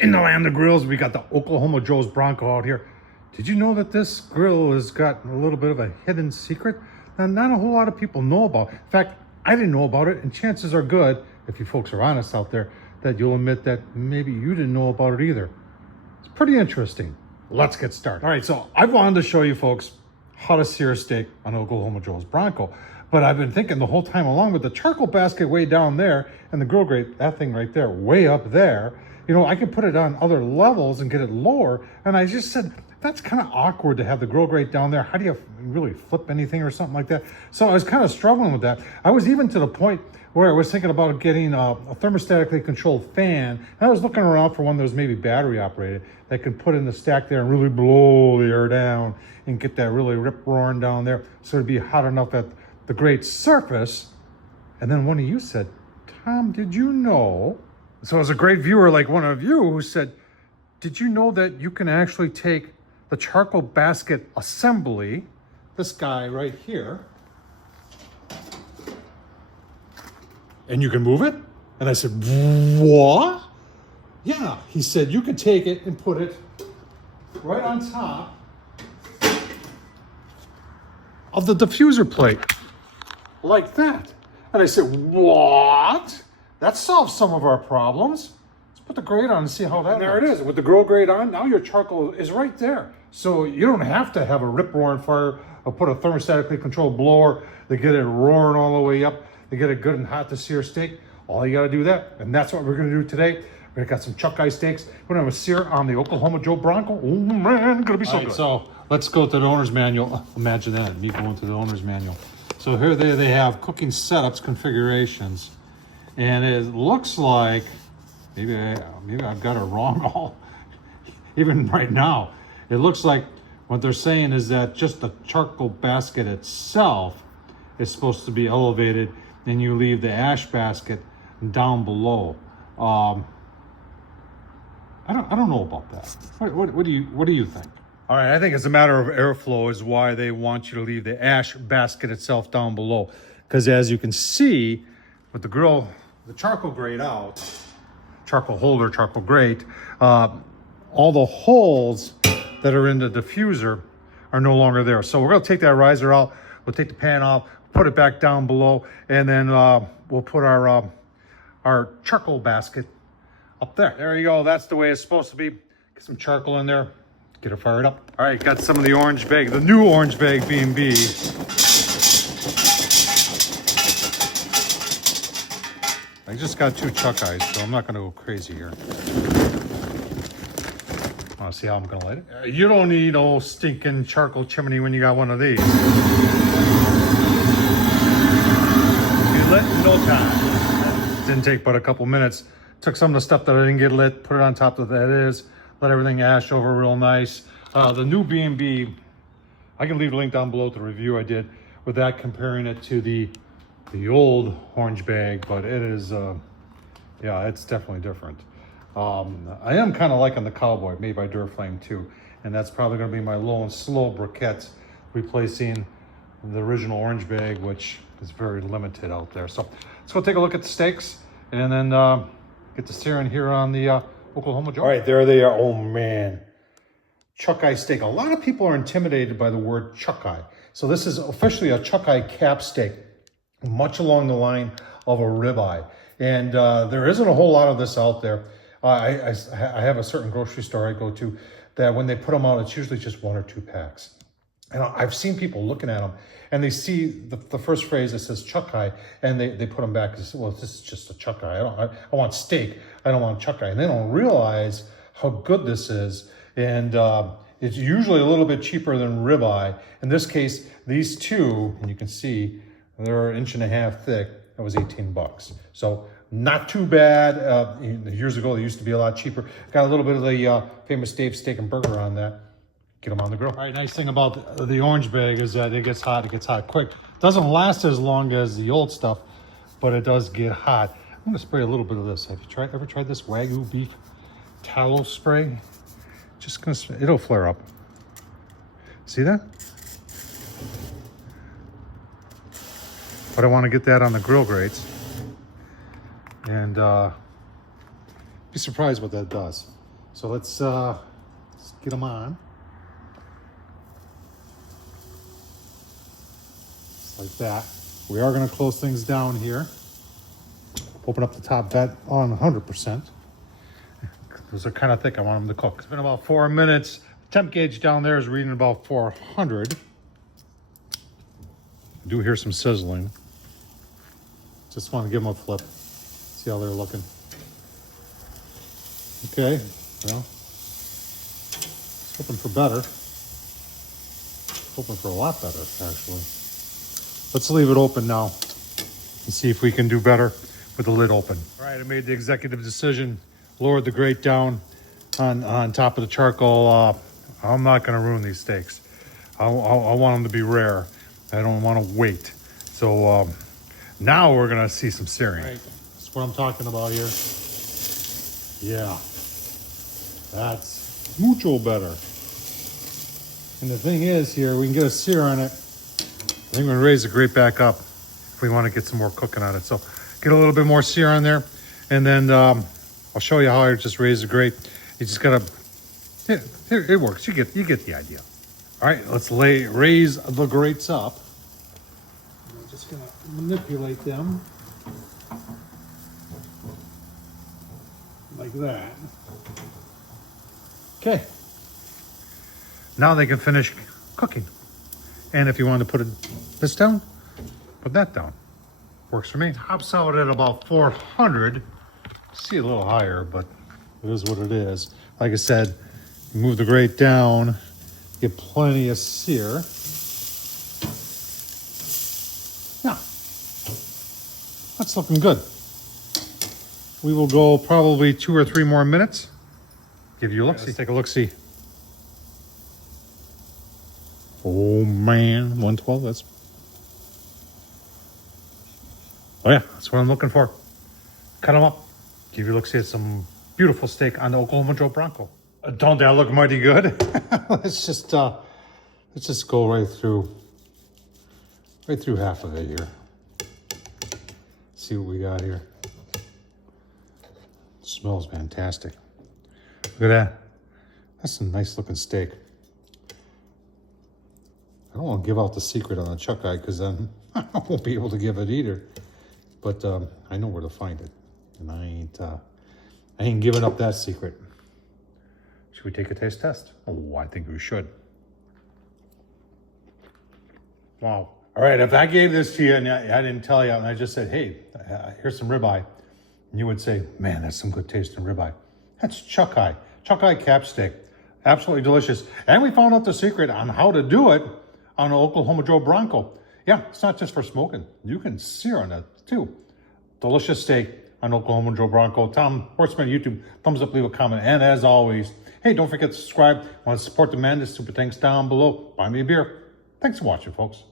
In the land of grills, we got the Oklahoma Joe's Bronco out here. Did you know that this grill has got a little bit of a hidden secret that not a whole lot of people know about? In fact, I didn't know about it, and chances are good, if you folks are honest out there, that you'll admit that maybe you didn't know about it either. It's pretty interesting. Let's get started. All right, so I wanted to show you folks how to sear a steak on Oklahoma Joe's Bronco. But I've been thinking the whole time along with the charcoal basket way down there and the grill grate, that thing right there, way up there, you know, I could put it on other levels and get it lower. And I just said, that's kind of awkward to have the grill grate down there. How do you really flip anything or something like that? So I was kind of struggling with that. I was even to the point where I was thinking about getting a thermostatically controlled fan. And I was looking around for one that was maybe battery operated that could put in the stack there and really blow the air down and get that really rip roaring down there. So it'd be hot enough at the grate surface. And then one of you said, Tom, did you know? So it was a great viewer like one of you who said, did you know that you can actually take the charcoal basket assembly, this guy right here, and you can move it? And I said, what? Yeah, he said, you could take it and put it right on top of the diffuser plate, like that. And I said, what? That solves some of our problems. Let's put the grate on and see how that and there it is. With the grill grate on, now your charcoal is right there. So you don't have to have a rip-roaring fire or put a thermostatically controlled blower to get it roaring all the way up to get it good and hot to sear steak. All you gotta do that. And that's what we're gonna do today. We're gonna got some chuck eye steaks. We're gonna have a sear on the Oklahoma Joe Bronco. Oh man, gonna be so good. So let's go to the owner's manual. Imagine that, me going to the owner's manual. So here they have cooking setups, configurations. And it looks like, maybe I've got it wrong all, even right now. It looks like what they're saying is that just the charcoal basket itself is supposed to be elevated and you leave the ash basket down below. I don't know about that. What do you think? All right, I think it's a matter of airflow is why they want you to leave the ash basket itself down below. Because as you can see, with the grill, the charcoal grate out, charcoal holder, charcoal grate, all the holes that are in the diffuser are no longer there. So we're gonna take that riser out, we'll take the pan off, put it back down below, and then we'll put our charcoal basket up there. There you go, that's the way it's supposed to be. Get some charcoal in there, get it fired up. All right, got some of the orange bag, the new orange bag B&B. I just got 2 chuck eyes, so I'm not gonna go crazy here. Wanna see how I'm gonna light it? You don't need old stinking charcoal chimney when you got one of these. Be lit in no time. Didn't take but a couple minutes. Took some of the stuff that I didn't get lit, put it on top of that is, let everything ash over real nice. The new B&B, I can leave a link down below to the review I did with that, comparing it to the old orange bag, but it is, yeah, it's definitely different. I am kind of liking the Cowboy made by Duraflame too, and that's probably going to be my low and slow briquette, replacing the original orange bag, which is very limited out there. So let's go take a look at the steaks and then get the searing here on the Oklahoma Joe. All right, there they are. Oh man, chuck eye steak. A lot of people are intimidated by the word chuck eye. So this is officially a chuck eye cap steak, much along the line of a ribeye. And there isn't a whole lot of this out there. I have a certain grocery store I go to that when they put them out, it's usually just 1 or 2 packs. And I've seen people looking at them and they see the first phrase that says chuck eye and they put them back and say, well, this is just a chuck eye. I want steak. I don't want chuck eye. And they don't realize how good this is. And it's usually a little bit cheaper than ribeye. In this case, these two, and you can see, they're 1.5 inches thick. That was 18 bucks. So not too bad. Years ago, they used to be a lot cheaper. Got a little bit of the famous Dave's Steak and Burger on that. Get them on the grill. All right, nice thing about the orange bag is that it gets hot quick. Doesn't last as long as the old stuff, but it does get hot. I'm gonna spray a little bit of this. Have you ever tried this Wagyu beef tallow spray? Just gonna, it'll flare up. See that? But I want to get that on the grill grates, and be surprised what that does. So let's get them on. Just like that. We are going to close things down here. Open up the top vent on 100%. Those are kind of thick. I want them to cook. It's been about 4 minutes. Temp gauge down there is reading about 400. I do hear some sizzling. Just want to give them a flip. See how they're looking. Okay, well, hoping for better. Hoping for a lot better, actually. Let's leave it open now and see if we can do better with the lid open. All right, I made the executive decision, lowered the grate down on top of the charcoal. I'm not going to ruin these steaks. I want them to be rare. I don't want to wait. So now we're going to see some searing. Right. That's what I'm talking about here. Yeah, that's mucho better. And the thing is here, we can get a sear on it. I think we're going to raise the grate back up if we want to get some more cooking on it. So get a little bit more sear on there. And then I'll show you how I just raise the grate. You just got to, it works. You get the idea. All right, let's raise the grates up. I'm just going to manipulate them. Like that. Okay. Now they can finish cooking. And if you want to put this down, put that down. Works for me. Tops out at about 400. See a little higher, but it is what it is. Like I said, move the grate down, get plenty of sear. Yeah, that's looking good. We will go probably 2 or 3 more minutes. Give you a look-see. Let's take a look-see. Oh man, 112, that's... Oh yeah, that's what I'm looking for. Cut them up. Give you a look-see at some beautiful steak on the Oklahoma Joe Bronco. Don't that look mighty good? let's just go right through half of it here. See what we got here. Smells fantastic. Look at that. That's a nice looking steak. I don't want to give out the secret on the chuck eye because then I won't be able to give it either. But I know where to find it, and I ain't giving up that secret. Should we take a taste test? Oh, I think we should. Wow. All right, if I gave this to you and I didn't tell you, and I just said, hey, here's some ribeye, and you would say, man, that's some good taste in ribeye. That's chuck eye cap steak. Absolutely delicious. And we found out the secret on how to do it on an Oklahoma Joe Bronco. Yeah, it's not just for smoking. You can sear on it too. Delicious steak on Oklahoma Joe Bronco. Tom Horsman, YouTube, thumbs up, leave a comment. And as always, hey, don't forget to subscribe. Want to support the man? There's super thanks down below. Buy me a beer. Thanks for watching, folks.